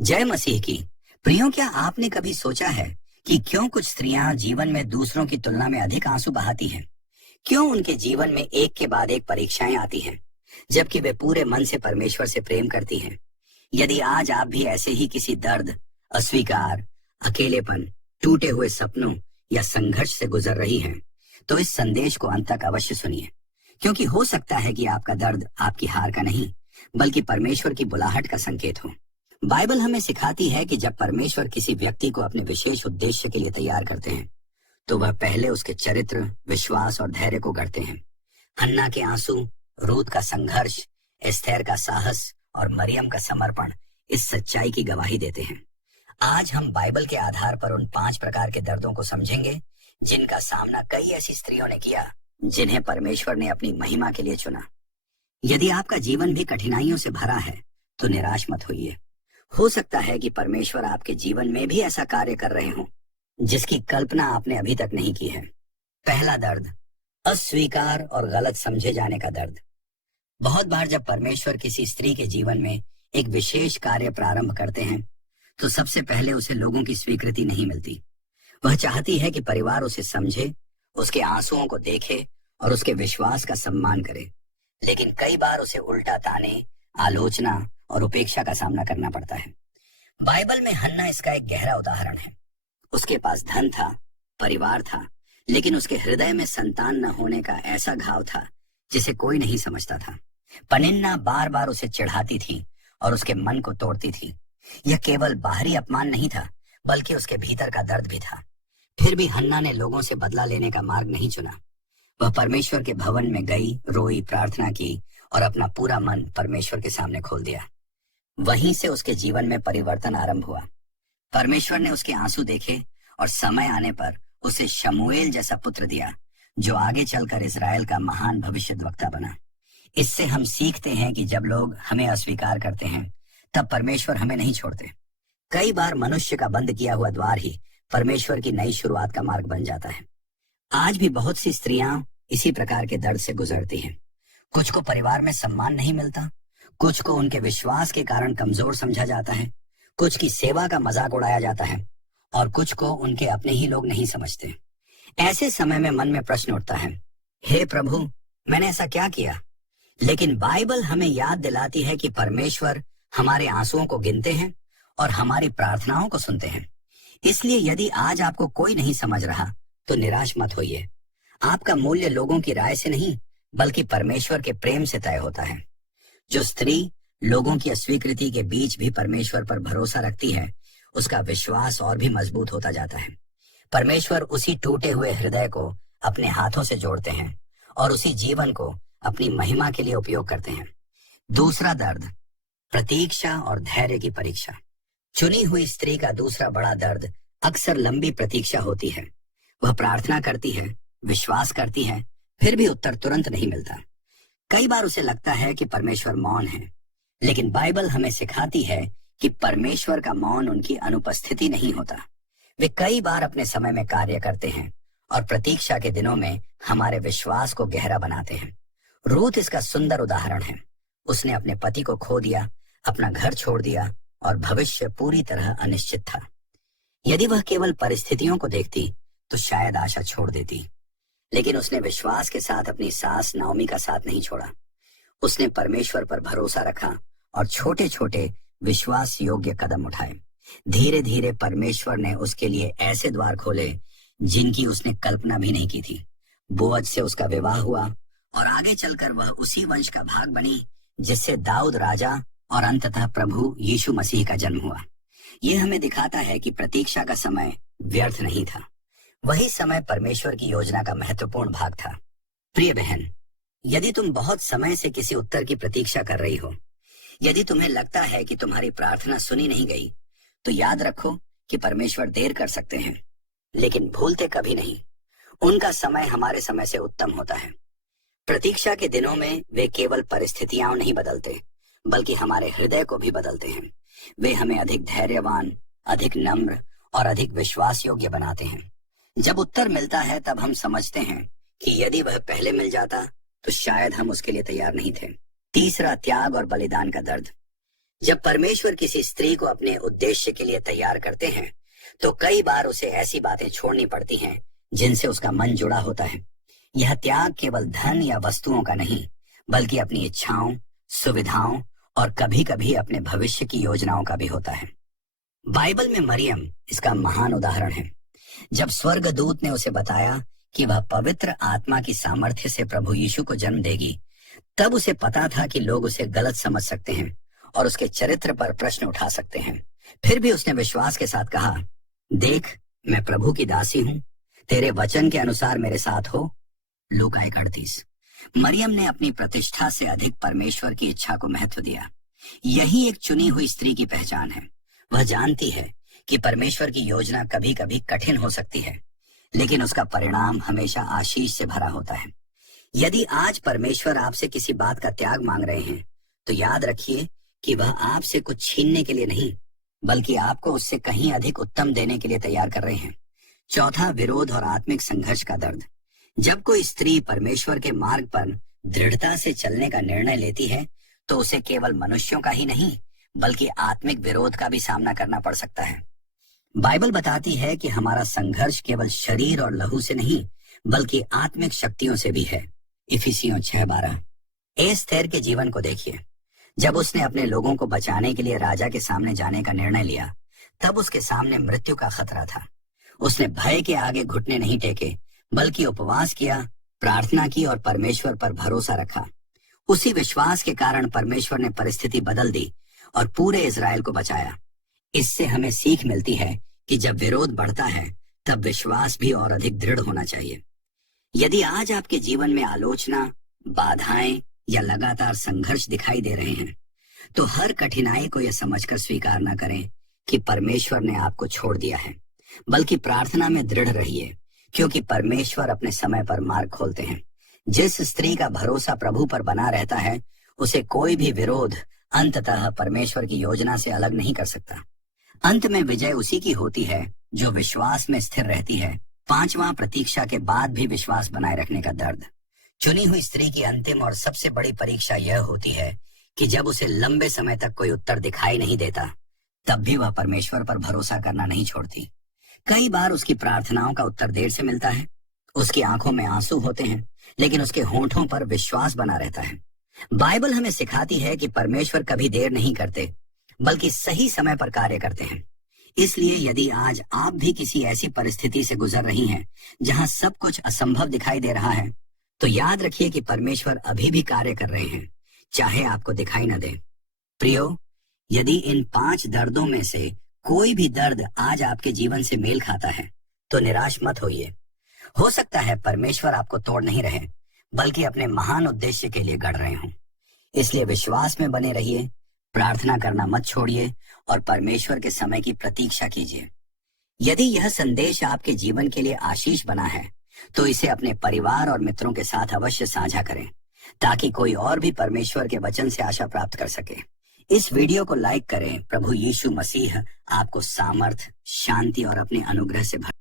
जय मसीह की। प्रियो, क्या आपने कभी सोचा है कि क्यों कुछ स्त्रियां जीवन में दूसरों की तुलना में अधिक आंसू बहाती हैं? क्यों उनके जीवन में एक के बाद एक परीक्षाएं आती हैं, जबकि वे पूरे मन से परमेश्वर से प्रेम करती हैं? यदि आज आप भी ऐसे ही किसी दर्द, अस्वीकार, अकेलेपन, टूटे हुए सपनों या संघर्ष से गुजर रही हैं, तो इस संदेश को अंत तक अवश्य सुनिए, क्योंकि हो सकता है कि आपका दर्द आपकी हार का नहीं, बल्कि परमेश्वर की बुलाहट का संकेत हो। बाइबल हमें सिखाती है कि जब परमेश्वर किसी व्यक्ति को अपने विशेष उद्देश्य के लिए तैयार करते हैं, तो वह पहले उसके चरित्र, विश्वास और धैर्य को गढ़ते हैं। हन्ना के आंसू, रूत का संघर्ष, एस्थेर का साहस और मरियम का समर्पण इस सच्चाई की गवाही देते हैं। आज हम बाइबल के आधार पर उन 5 प्रकार के दर्दों को समझेंगे जिनका सामना कई ऐसी स्त्रियों ने किया, जिन्हें परमेश्वर ने अपनी महिमा के लिए चुना। यदि आपका जीवन भी कठिनाइयों से भरा है, तो निराश मत होइए। हो सकता है कि परमेश्वर आपके जीवन में भी ऐसा कार्य कर रहे हों जिसकी कल्पना आपने अभी तक नहीं की है। पहला दर्द, अस्वीकार और गलत समझे जाने का दर्द। बहुत बार जब परमेश्वर किसी स्त्री के जीवन में एक विशेष कार्य प्रारंभ करते हैं, तो सबसे पहले उसे लोगों की स्वीकृति नहीं मिलती। वह चाहती है कि परिवार उसे समझे, उसके आंसुओं को देखे और उसके विश्वास का सम्मान करे। लेकिन कई बार उसे उल्टा ताने, आलोचना और उपेक्षा का सामना करना पड़ता है। बाइबल में हन्ना इसका एक गहरा उदाहरण है। उसके पास धन था, परिवार था, लेकिन उसके हृदय में संतान न होने का ऐसा घाव था जिसे कोई नहीं समझता था। पनिन्ना बार बार उसे चिढ़ाती थी और उसके मन को तोड़ती थी। यह केवल बाहरी अपमान नहीं था, बल्कि उसके भीतर का दर्द भी था। फिर भी हन्ना ने लोगों से बदला लेने का मार्ग नहीं चुना। वह परमेश्वर के भवन में गई, रोई, प्रार्थना की और अपना पूरा मन परमेश्वर के सामने खोल दिया। वहीं से उसके जीवन में परिवर्तन आरंभ हुआ। परमेश्वर ने उसके आंसू देखे और समय आने पर उसे शमूएल जैसा पुत्र दिया, जो आगे चलकर इजराइल का महान भविष्यद्वक्ता बना। इससे हम सीखते हैं कि जब लोग हमें अस्वीकार करते हैं, तब परमेश्वर हमें नहीं छोड़ते। कई बार मनुष्य का बंद किया हुआ द्वार ही परमेश्वर की नई शुरुआत का मार्ग बन जाता है। आज भी बहुत सी स्त्रियां इसी प्रकार के दर्द से गुजरती हैं। कुछ को परिवार में सम्मान नहीं मिलता, कुछ को उनके विश्वास के कारण कमजोर समझा जाता है, कुछ की सेवा का मजाक उड़ाया जाता है और कुछ को उनके अपने ही लोग नहीं समझते। ऐसे समय में मन में प्रश्न उठता है, हे प्रभु, मैंने ऐसा क्या किया? लेकिन बाइबल हमें याद दिलाती है कि परमेश्वर हमारे आंसुओं को गिनते हैं और हमारी प्रार्थनाओं को सुनते हैं। इसलिए यदि आज आपको कोई नहीं समझ रहा, तो निराश मत होइए। आपका मूल्य लोगों की राय से नहीं, बल्कि परमेश्वर के प्रेम से तय होता है। जो स्त्री लोगों की अस्वीकृति के बीच भी परमेश्वर पर भरोसा रखती है, उसका विश्वास और भी मजबूत होता जाता है। परमेश्वर उसी टूटे हुए हृदय को अपने हाथों से जोड़ते हैं और उसी जीवन को अपनी महिमा के लिए उपयोग करते हैं। दूसरा दर्द, प्रतीक्षा और धैर्य की परीक्षा। चुनी हुई स्त्री का दूसरा बड़ा दर्द अक्सर लंबी प्रतीक्षा होती है। वह प्रार्थना करती है, विश्वास करती है, फिर भी उत्तर तुरंत नहीं मिलता। कई बार उसे लगता है कि परमेश्वर मौन है, लेकिन बाइबल हमें सिखाती है कि परमेश्वर का मौन उनकी अनुपस्थिति नहीं होता। वे कई बार अपने समय में कार्य करते हैं और प्रतीक्षा के दिनों में हमारे विश्वास को गहरा बनाते हैं। रूत इसका सुंदर उदाहरण है। उसने अपने पति को खो दिया, अपना घर छोड़ दिया और भविष्य पूरी तरह अनिश्चित था। यदि वह केवल परिस्थितियों को देखती, तो शायद आशा छोड़ देती, लेकिन उसने विश्वास के साथ अपनी सास नाओमी का साथ नहीं छोड़ा। उसने परमेश्वर पर भरोसा रखा और छोटे छोटे विश्वास योग्य कदम उठाए। धीरे धीरे परमेश्वर ने उसके लिए ऐसे द्वार खोले जिनकी उसने कल्पना भी नहीं की थी। बोअज से उसका विवाह हुआ और आगे चलकर वह उसी वंश का भाग बनी जिससे दाऊद राजा और अंततः प्रभु यीशु मसीह का जन्म हुआ। यह हमें दिखाता है कि प्रतीक्षा का समय व्यर्थ नहीं था। वही समय परमेश्वर की योजना का महत्वपूर्ण भाग था। प्रिय बहन, यदि तुम बहुत समय से किसी उत्तर की प्रतीक्षा कर रही हो, यदि तुम्हें लगता है कि तुम्हारी प्रार्थना सुनी नहीं गई, तो याद रखो कि परमेश्वर देर कर सकते हैं, लेकिन भूलते कभी नहीं। उनका समय हमारे समय से उत्तम होता है। प्रतीक्षा के दिनों में वे केवल परिस्थितियां नहीं बदलते, बल्कि हमारे हृदय को भी बदलते हैं। वे हमें अधिक धैर्यवान, अधिक नम्र और अधिक विश्वास योग्य बनाते हैं। जब उत्तर मिलता है, तब हम समझते हैं कि यदि वह पहले मिल जाता, तो शायद हम उसके लिए तैयार नहीं थे। तीसरा, त्याग और बलिदान का दर्द। जब परमेश्वर किसी स्त्री को अपने उद्देश्य के लिए तैयार करते हैं तो कई बार उसे ऐसी बातें छोड़नी पड़ती हैं जिनसे उसका मन जुड़ा होता है। यह त्याग केवल धन या वस्तुओं का नहीं, बल्कि अपनी इच्छाओं, सुविधाओं और कभी कभी अपने भविष्य की योजनाओं का भी होता है। बाइबल में मरियम इसका महान उदाहरण है। जब स्वर्गदूत ने उसे बताया कि वह पवित्र आत्मा की सामर्थ्य से प्रभु यीशु को जन्म देगी, तब उसे पता था कि लोग उसे गलत समझ सकते हैं और उसके चरित्र पर प्रश्न उठा सकते हैं। फिर भी उसने विश्वास के साथ कहा, देख, मैं प्रभु की दासी हूँ, तेरे वचन के अनुसार मेरे साथ हो। लूका 1:38। मरियम ने अपनी प्रतिष्ठा से अधिक परमेश्वर की इच्छा को महत्व दिया। यही एक चुनी हुई स्त्री की पहचान है। वह जानती है कि परमेश्वर की योजना कभी कभी कठिन हो सकती है, लेकिन उसका परिणाम हमेशा आशीष से भरा होता है। यदि आज परमेश्वर आपसे किसी बात का त्याग मांग रहे हैं, तो याद रखिए कि वह आपसे कुछ छीनने के लिए नहीं, बल्कि आपको उससे कहीं अधिक उत्तम देने के लिए तैयार कर रहे हैं। चौथा, विरोध और आत्मिक संघर्ष का दर्द। जब कोई स्त्री परमेश्वर के मार्ग पर दृढ़ता से चलने का निर्णय लेती है, तो उसे केवल मनुष्यों का ही नहीं, बल्कि आत्मिक विरोध का भी सामना करना पड़ सकता है। बाइबल बताती है कि हमारा संघर्ष केवल शरीर और लहू से नहीं, बल्कि आत्मिक शक्तियों से भी है। इफिसियों 6:12। एस्थेर के जीवन को देखिए। जब उसने अपने लोगों को बचाने के लिए राजा के सामने जाने का निर्णय लिया, तब उसके सामने मृत्यु का खतरा था। उसने भय के आगे घुटने नहीं टेके, बल्कि उपवास किया, प्रार्थना की और परमेश्वर पर भरोसा रखा। उसी विश्वास के कारण परमेश्वर ने परिस्थिति बदल दी और पूरे इजराइल को बचाया। इससे हमें सीख मिलती है कि जब विरोध बढ़ता है, तब विश्वास भी और अधिक दृढ़ होना चाहिए। यदि आज आपके जीवन में आलोचना, बाधाएं या लगातार संघर्ष दिखाई दे रहे हैं, तो हर कठिनाई को यह समझकर स्वीकार न करें कि परमेश्वर ने आपको छोड़ दिया है, बल्कि प्रार्थना में दृढ़ रहिए, क्योंकि परमेश्वर अपने समय पर मार्ग खोलते हैं। जिस स्त्री का भरोसा प्रभु पर बना रहता है, उसे कोई भी विरोध अंततः परमेश्वर की योजना से अलग नहीं कर सकता। अंत में विजय उसी की होती है जो विश्वास में स्थिर रहती है। पांचवा, प्रतीक्षा के बाद भी विश्वास बनाए रखने का दर्द। चुनी हुई स्त्री की अंतिम और सबसे बड़ी परीक्षा यह होती है कि जब उसे लंबे समय तक कोई उत्तर दिखाई नहीं देता, तब भी वह परमेश्वर पर भरोसा करना नहीं छोड़ती। कई बार उसकी प्रार्थनाओं का उत्तर देर से मिलता है। उसकी आंखों में आंसू होते हैं, लेकिन उसके होंठों पर विश्वास बना रहता है। बाइबल हमें सिखाती है कि परमेश्वर कभी देर नहीं करते, बल्कि सही समय पर कार्य करते हैं। इसलिए यदि आज आप भी किसी ऐसी परिस्थिति से गुजर रही हैं जहां सब कुछ असंभव दिखाई दे रहा है, तो याद रखिए कि परमेश्वर अभी भी कार्य कर रहे हैं, चाहे आपको दिखाई न दे। प्रियो, यदि इन 5 दर्दों में से कोई भी दर्द आज आपके जीवन से मेल खाता है, तो निराश मत होइए। हो सकता है परमेश्वर आपको तोड़ नहीं रहे, बल्कि अपने महान उद्देश्य के लिए गढ़ रहे हों। इसलिए विश्वास में बने रहिए, प्रार्थना करना मत छोड़िए और परमेश्वर के समय की प्रतीक्षा कीजिए। यदि यह संदेश आपके जीवन के लिए आशीष बना है, तो इसे अपने परिवार और मित्रों के साथ अवश्य साझा करें, ताकि कोई और भी परमेश्वर के वचन से आशा प्राप्त कर सके। इस वीडियो को लाइक करें। प्रभु यीशु मसीह आपको सामर्थ, शांति और अपने अनुग्रह से भर